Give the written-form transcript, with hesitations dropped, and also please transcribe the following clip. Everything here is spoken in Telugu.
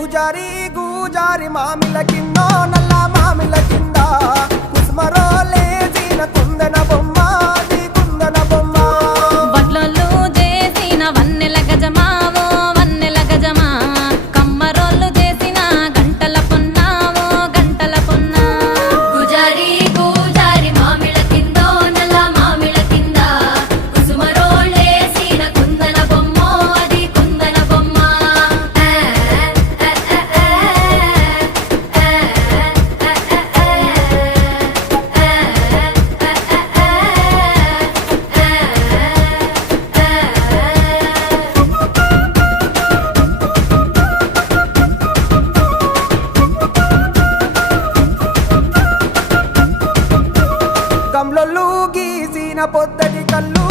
గుజారి గుజారి మామిల కిందో నల్ల మామిల కింద కుసుమరో లేచిన కుందన బొమ్మ నీ కుందన బొమ్మ వడ్లొల్లు చేసిన వన్నెల గజమావో వన్నెల గజమా కమ్మరోళ్ళు చేసిన గంటల పొన్నావో గంటల పొన్నా గుజారి గుజారి మామిళ్ళ కిందో నల్ల మామిళ్ళ కింద కుసుమరోళ్ళేసిన కుందన బొమ్మో అది కుందన బొమ్మ గమ్లొల్లు గీసిన పొద్దటి కళ్ళు